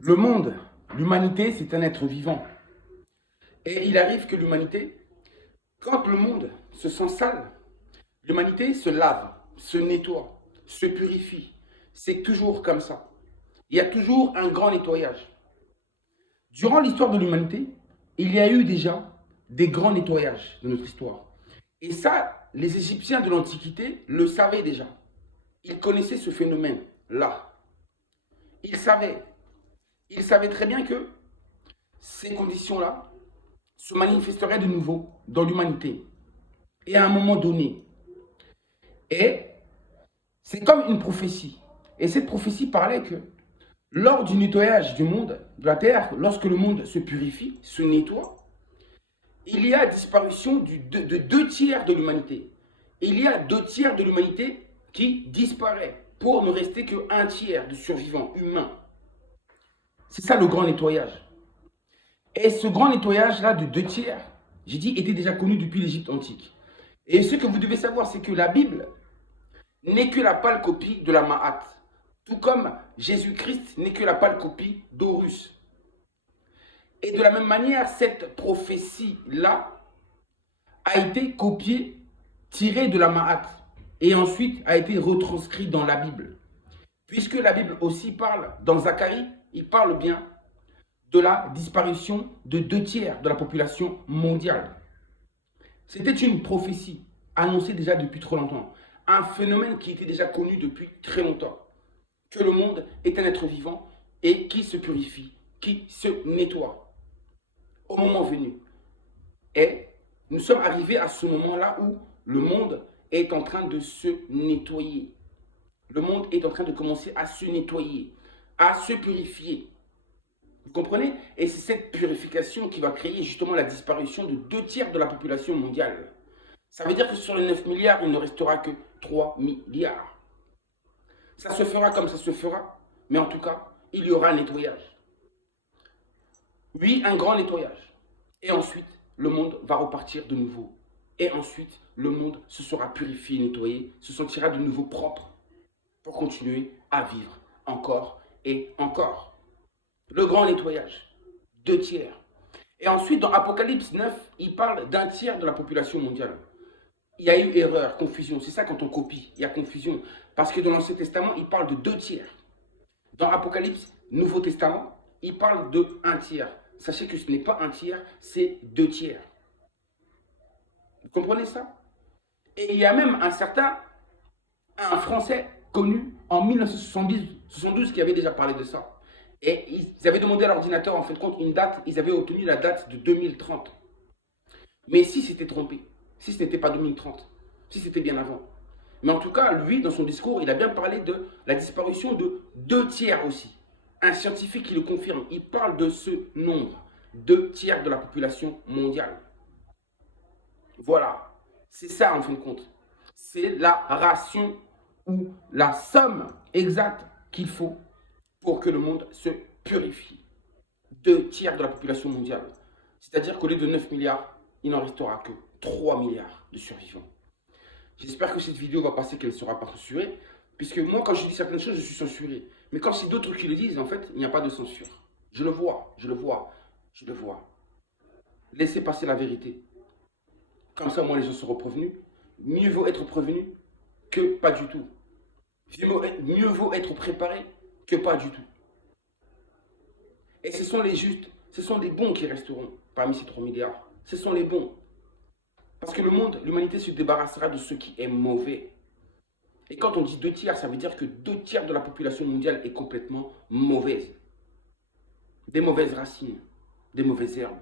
Le monde, l'humanité, c'est un être vivant. Et il arrive que l'humanité, quand le monde se sent sale, l'humanité se lave, se nettoie, se purifie. C'est toujours comme ça. Il y a toujours un grand nettoyage. Durant l'histoire de l'humanité, il y a eu déjà des grands nettoyages de notre histoire. Et ça, les Égyptiens de l'Antiquité le savaient déjà. Ils connaissaient ce phénomène-là. Ils savaient. Ils savaient très bien que ces conditions-là se manifesteraient de nouveau dans l'humanité. Et à un moment donné. Et c'est comme une prophétie. Et cette prophétie parlait que lors du nettoyage du monde, de la terre, lorsque le monde se purifie, se nettoie, il y a disparition de 2 tiers de l'humanité. Il y a 2 tiers de l'humanité qui disparaît pour ne rester qu'un tiers de survivants humains. C'est ça le grand nettoyage. Et ce grand nettoyage-là de 2 tiers, j'ai dit, était déjà connu depuis l'Égypte antique. Et ce que vous devez savoir, c'est que la Bible n'est que la pâle copie de la Mahat. Tout comme Jésus-Christ n'est que la pâle copie d'Horus. Et de la même manière, cette prophétie-là a été copiée, tirée de la Mahat, et ensuite a été retranscrite dans la Bible. Puisque la Bible aussi parle, dans Zacharie, il parle bien de la disparition de 2 tiers de la population mondiale. C'était une prophétie annoncée déjà depuis trop longtemps. Un phénomène qui était déjà connu depuis très longtemps. Que le monde est un être vivant et qui se purifie, qui se nettoie au moment venu. Et nous sommes arrivés à ce moment-là où le monde est en train de se nettoyer. Le monde est en train de commencer à se nettoyer, à se purifier. Vous comprenez? Et c'est cette purification qui va créer justement la disparition de 2 tiers de la population mondiale. Ça veut dire que sur les 9 milliards, il ne restera que 3 milliards. Ça se fera comme ça se fera, mais en tout cas, il y aura un nettoyage. Oui, un grand nettoyage. Et ensuite, le monde va repartir de nouveau. Et ensuite, le monde se sera purifié, nettoyé, se sentira de nouveau propre pour continuer à vivre encore et encore. Le grand nettoyage. 2 tiers. Et ensuite, dans Apocalypse 9, il parle d'1 tiers de la population mondiale. Il y a eu erreur, confusion. C'est ça quand on copie, il y a confusion. Parce que dans l'Ancien Testament, il parle de 2 tiers. Dans Apocalypse, Nouveau Testament, il parle de 1 tiers. Sachez que ce n'est pas 1 tiers, c'est 2 tiers. Vous comprenez ça? Et il y a même un Français connu en 1972 qui avait déjà parlé de ça. Et ils avaient demandé à l'ordinateur, en fait, compte une date, ils avaient obtenu la date de 2030. Mais si c'était trompé, si ce n'était pas 2030, si c'était bien avant. Mais en tout cas, lui, dans son discours, il a bien parlé de la disparition de 2 tiers aussi. Un scientifique qui le confirme, il parle de ce nombre, 2 tiers de la population mondiale. Voilà, c'est ça en fin de compte. C'est la ration ou la somme exacte qu'il faut pour que le monde se purifie. 2 tiers de la population mondiale. C'est-à-dire qu'au lieu de 9 milliards, il n'en restera que 3 milliards de survivants. J'espère que cette vidéo va passer, qu'elle ne sera pas censurée. Puisque moi, quand je dis certaines choses, je suis censuré. Mais quand c'est d'autres qui le disent, en fait, il n'y a pas de censure. Je le vois, je le vois, je le vois. Laissez passer la vérité. Comme ça, moi, les gens seront prévenus. Mieux vaut être prévenu que pas du tout. Mieux vaut être préparé que pas du tout. Et ce sont les justes, ce sont les bons qui resteront parmi ces 3 milliards. Ce sont les bons. Parce que le monde, l'humanité se débarrassera de ce qui est mauvais. Et quand on dit 2 tiers, ça veut dire que 2 tiers de la population mondiale est complètement mauvaise. Des mauvaises racines, des mauvaises herbes.